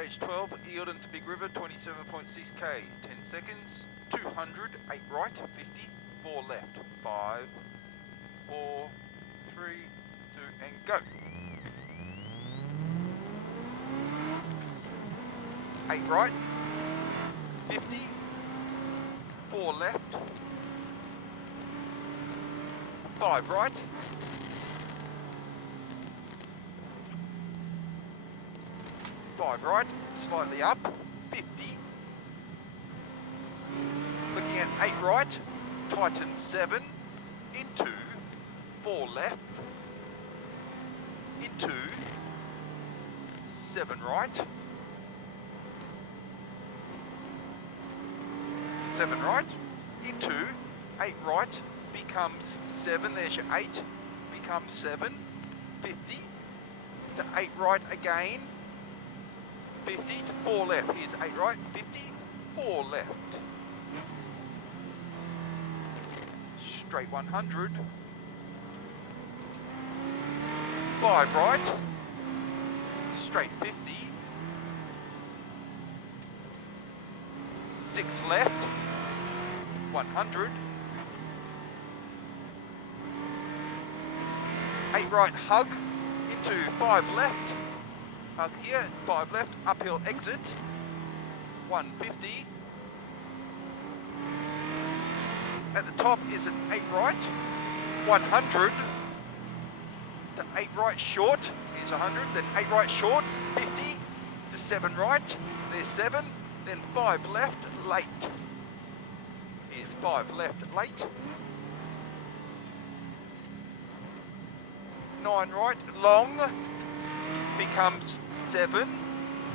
stage 12, Eildon to Big River, 27.6k, 10 seconds, 200, 8 right, 50, 4 left, 5, 4, 3, 2, and go. 8 right, 50, 4 left, 5 right, 5 right, slightly up, 50, looking at 8 right, tighten 7, into 4 left, into 7 right, 7 right, into 8 right, becomes 7, there's your 8, becomes 7, 50, to 8 right again, 50 to 4 left, here's 8 right, 50, 4 left, straight 100, 5 right, straight 50, 6 left, 100, 8 right hug, into 5 left, hug here, 5 left, uphill exit, 150, at the top is an 8 right, 100, to 8 right short, here's 100, then 8 right short, 50, to 7 right, there's 7, then 5 left, late, here's 5 left, late, 9 right, long, becomes 7,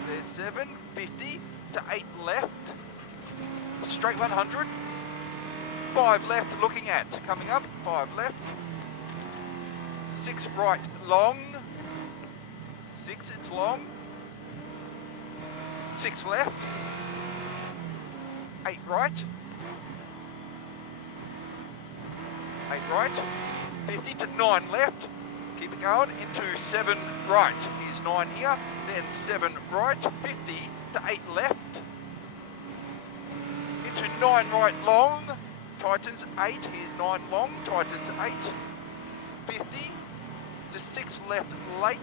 there's 7, 50, to 8 left, straight 100, 5 left looking at, coming up, 5 left, 6 right long, 6 it's long, 6 left, 8 right, 8 right, 50 to 9 left, keep it going, into 7 right, here's 9 here, then 7 right, 50 to 8 left, into 9 right long, tightens 8, here's 9 long, tightens 8, 50 to 6 left late,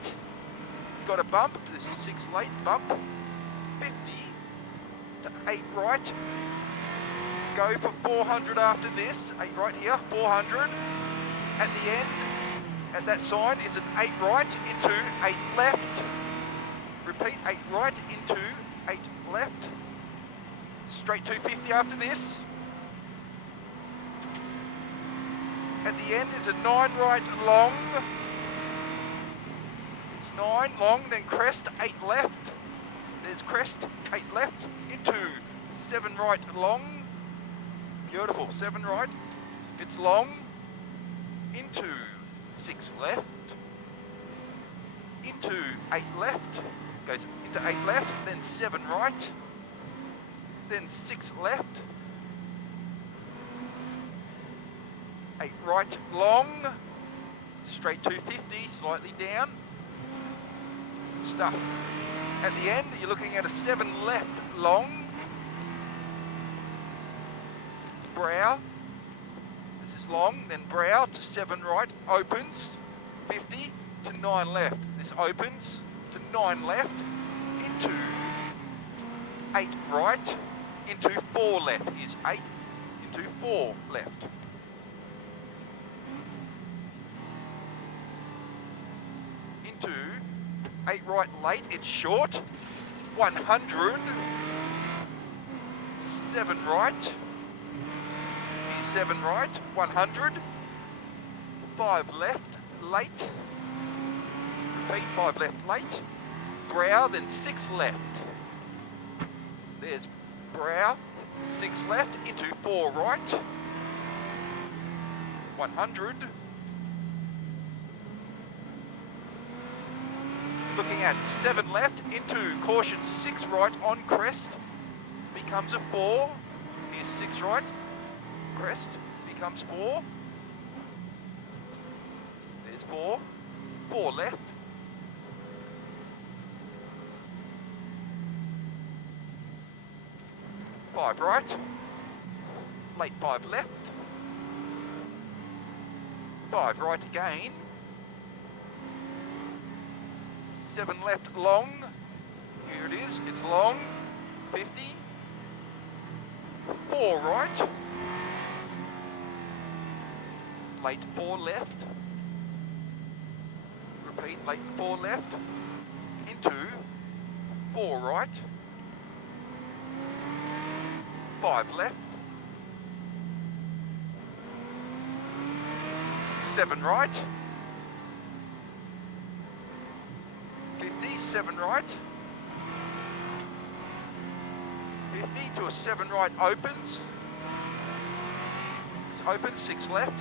got a bump, this is 6 late, bump, 50 to 8 right, go for 400 after this, 8 right here, 400, at the end, at that sign is an 8 right into 8 left, repeat 8 right into 8 left, straight 250 after this, at the end is a 9 right long, it's 9 long, then crest 8 left, there's crest 8 left, into 7 right long, beautiful, 7 right, it's long, into 6 left, into 8 left, goes into 8 left, then 7 right, then 6 left, 8 right long, straight 250, slightly down, stuff. At the end, you're looking at a 7 left long, brow, this is long, then brow to 7 right, opens, 50 to 9 left, this opens to 9 left, into 8 right, into 4 left, is 8, into 4 left. Into 8 right late, it's short, 100, 7 right, here's 7 right, 100, 5 left, late, repeat 5 left late, brow, then 6 left, there's brow, 6 left, into 4 right, 100, looking at 7 left, into caution 6 right on crest, becomes a 4, here's 6 right, crest, becomes 4, there's 4, 4 left, 5 right, late 5 left, 5 right again, 7 left long, here it is, it's long, 50, 4 right, late 4 left, repeat, late 4 left, into 4 right, 5 left, 7 right, 50, 7 right, 50 to a 7 right opens, it's open, 6 left,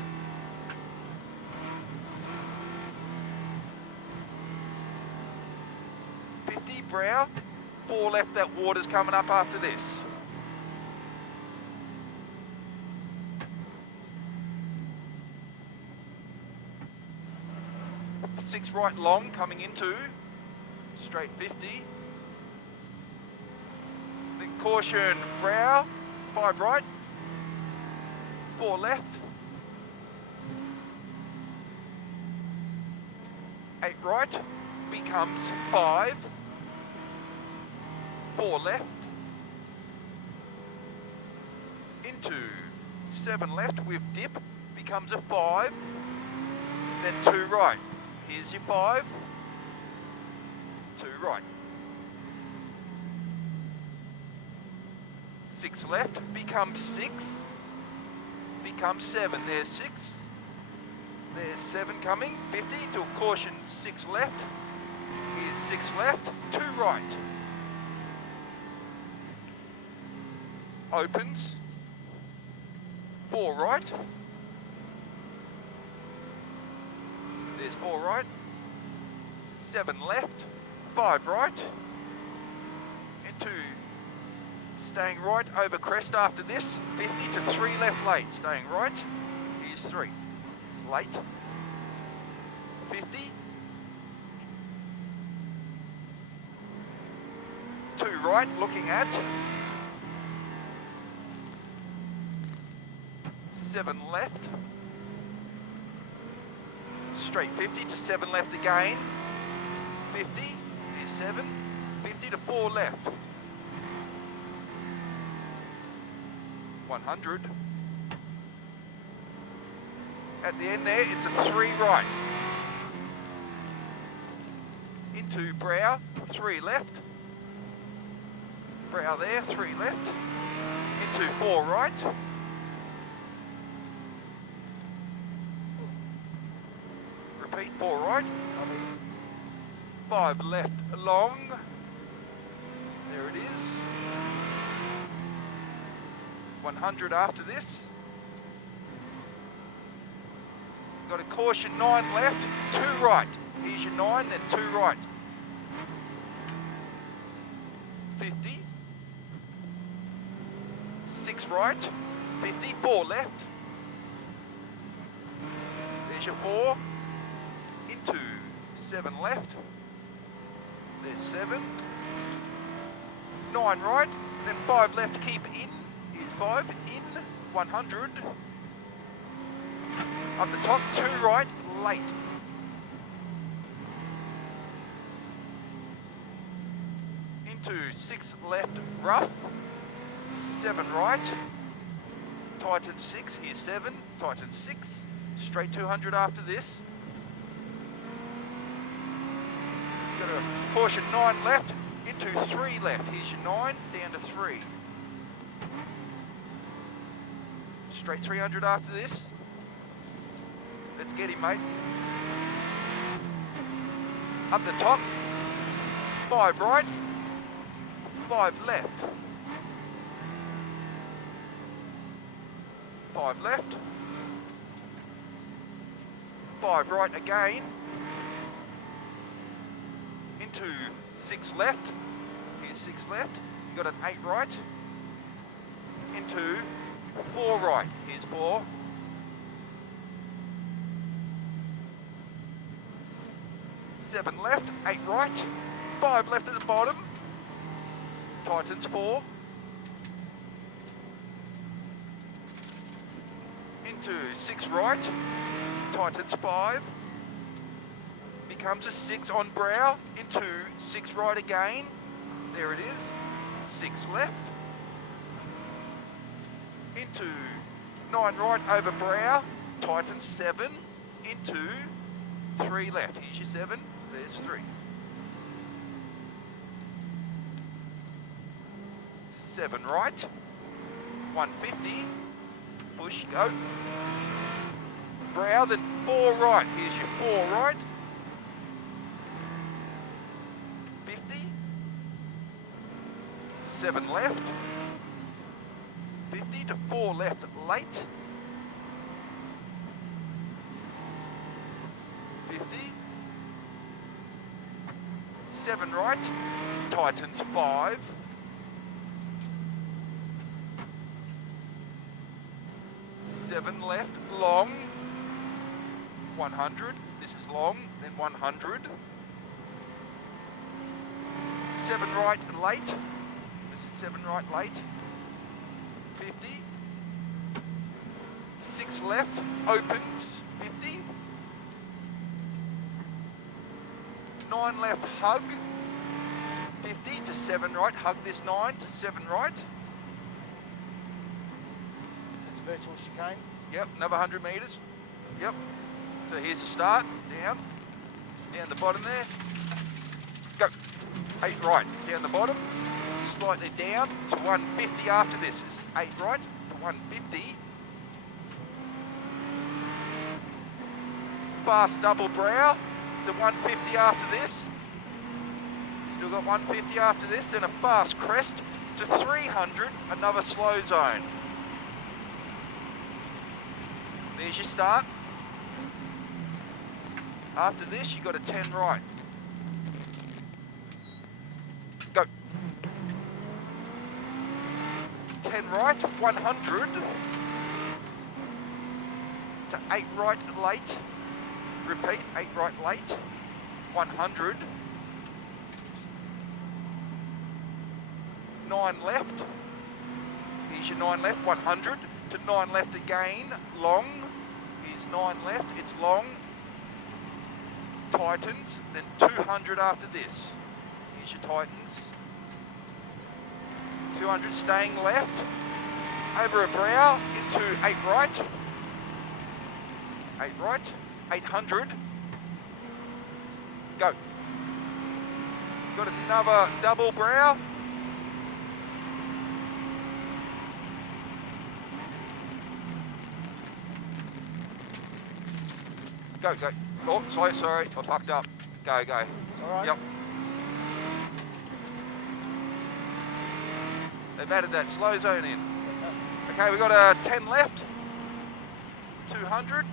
50 brow, 4 left, that water's coming up after this. 6 right long coming into, straight 50. Then caution brow, 5 right, 4 left, 8 right, becomes 5, 4 left, into 7 left with dip, becomes a 5, then 2 right. Here's your 5, 2 right. 6 left, becomes 6, becomes 7. There's 6, there's 7 coming, 50 to a caution, 6 left. Here's 6 left, 2 right. Opens, 4 right. There's 4 right, 7 left, 5 right, into staying right over crest after this, 50 to 3 left late, staying right, here's 3, late, 50, 2 right, looking at, 7 left, straight 50 to 7 left again, 50, here's 7, 50 to 4 left, 100, at the end there it's a 3 right, into brow, 3 left, brow there, 3 left, into 4 right, repeat 4 right, 5 left long, there it is, 100 after this, got a caution 9 left, 2 right, here's your 9, then 2 right, 50, 6 right, 50, 4 left, there's your 4, into 7 left, there's 7, 9 right, then 5 left, keep in, here's 5, in, 100, up the top, 2 right, late, into 6 left, rough, 7 right, tighten 6, here's 7, tighten 6, straight 200 after this, got a caution 9 left, into 3 left, here's your 9, down to 3, straight 300 after this, let's get him mate, up the top, 5 right, 5 left, 5 left, 5 right again, into 6 left, here's 6 left, you got an 8 right, into 4 right, here's 4, 7 left, 8 right, 5 left at the bottom, tightens 4, into 6 right, tightens 5, becomes a 6 on brow, into 6 right again, there it is, 6 left, into 9 right over brow, tightens 7, into 3 left, here's your 7, there's 3. 7 right, 150, push, go. Brow, then 4 right, here's your 4 right. 50, 7 left, 50 to 4 left, late. 50, 7 right, tightens 5. 7 left, long, 100, this is long, then 100. 7 right, late, this is 7 right, late. 50. 6 left, opens, 50. 9 left, hug, 50 to 7 right, hug this 9 to 7 right. Virtual chicane. Yep, another 100 metres. Yep. So here's the start, down the bottom there. Go. 8 right, down the bottom, slightly down to 150 after this. This is 8 right to 150. Fast double brow to 150 after this. Still got 150 after this, then a fast crest to 300, another slow zone. There's your start. After this, you got a 10 right. Go. 10 right, 100. To 8 right, late. Repeat, 8 right, late. 100. 9 left. Here's your 9 left, 100. To 9 left again, long. Here's 9 left, it's long. Tightens, then 200 after this. Here's your tightens. 200 staying left. Over a brow into 8 right. 8 right, 800. Go. Got another double brow. Go, go. Oh, sorry, I fucked up. Go. It's alright. Yep. They've added that slow zone in. Okay, we've got a 10 left. 200.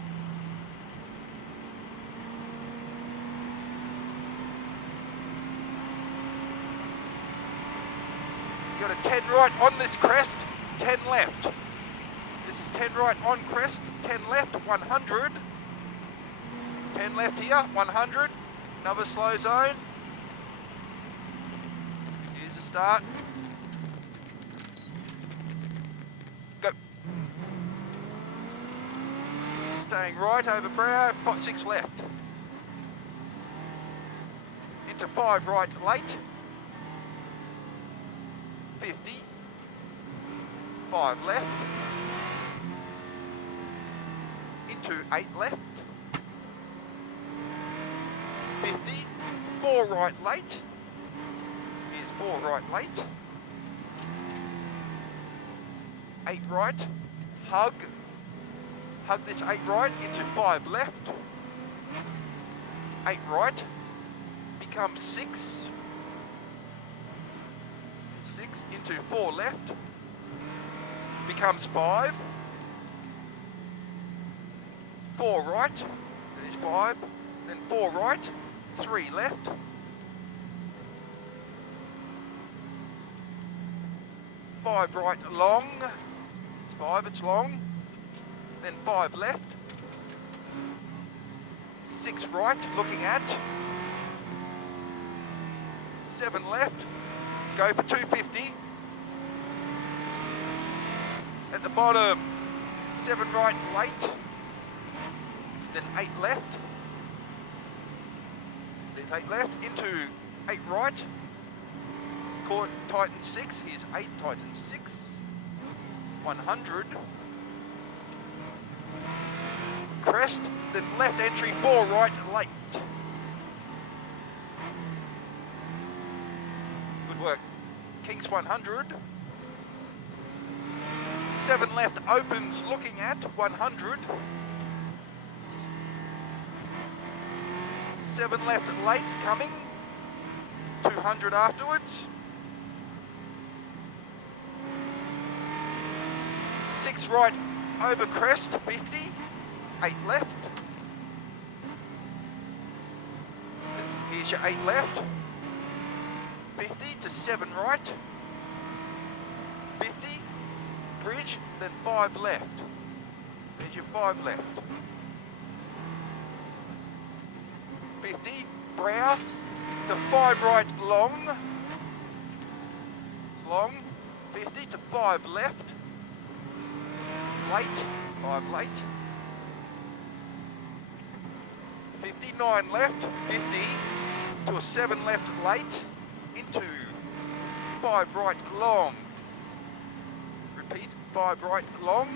You've got a 10 right on this crest, 10 left. This is 10 right on crest, 10 left, 100. 10 left here, 100, another slow zone. Here's the start. Go. Staying right over brow, 6 left. Into 5 right, late. 50. 5 left. Into 8 left. 50, 4 right late, here's 4 right late, 8 right, hug this 8 right into 5 left, 8 right, becomes 6, 6 into 4 left, becomes 5, 4 right, there's 5, then 4 right, 3 left, 5 right long, it's 5, it's long, then 5 left, 6 right looking at, 7 left, go for 250, at the bottom, 7 right late, then 8 left, there's 8 left, into 8 right, caught Titan 6, here's 8, Titan 6, 100, crest, then left entry 4 right late. Good work. Kings 100. 7 left opens looking at 100. 7 left late coming. 200 afterwards. 6 right over crest 50. 8 left. Here's your 8 left. 50 to 7 right. 50. Bridge, then 5 left. There's your 5 left. 50, brow, to 5 right long. Long, 50 to 5 left. Late, 5 late. 59 left, 50 to a 7 left late. Into 5 right long. Repeat, 5 right long,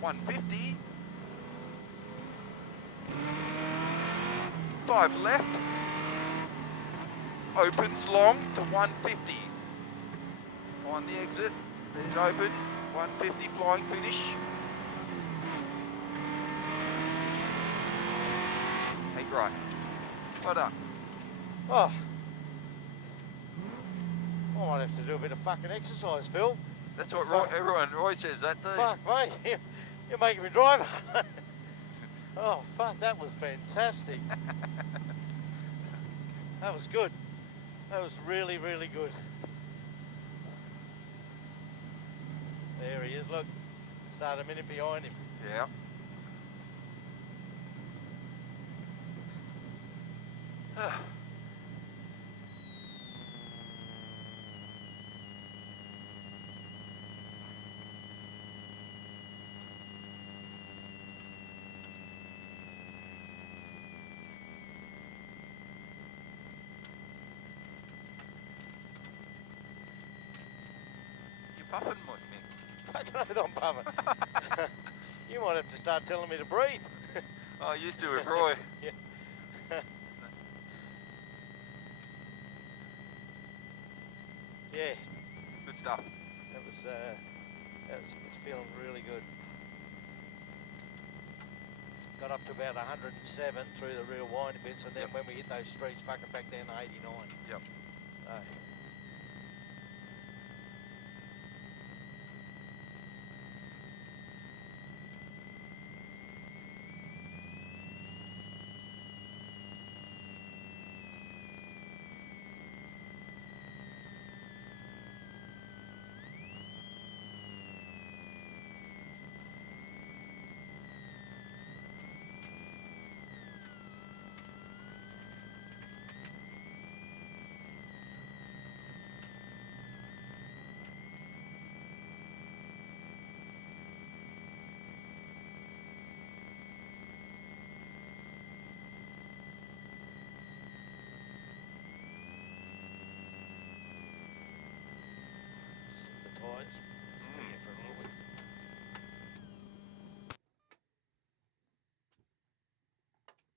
150, 5 left, opens long to 150, on the exit, there's open, 150 flying finish, hey right, well done. Oh. I might have to do a bit of fucking exercise, Phil. That's what Roy says that too. Fuck, mate, you're making me drive. Oh, fuck, that was fantastic. That was good. That was really, really good. There he is, look. Start a minute behind him. Yeah. Puffing, Mick. I don't know, I'm puffing. You might have to start telling me to breathe. Oh, I used to with Roy. Yeah. Yeah. Good stuff. It's feeling really good. Got up to about 107 through the real windy bits, and then when we hit those streets, fucking back down to 89. Yep. So,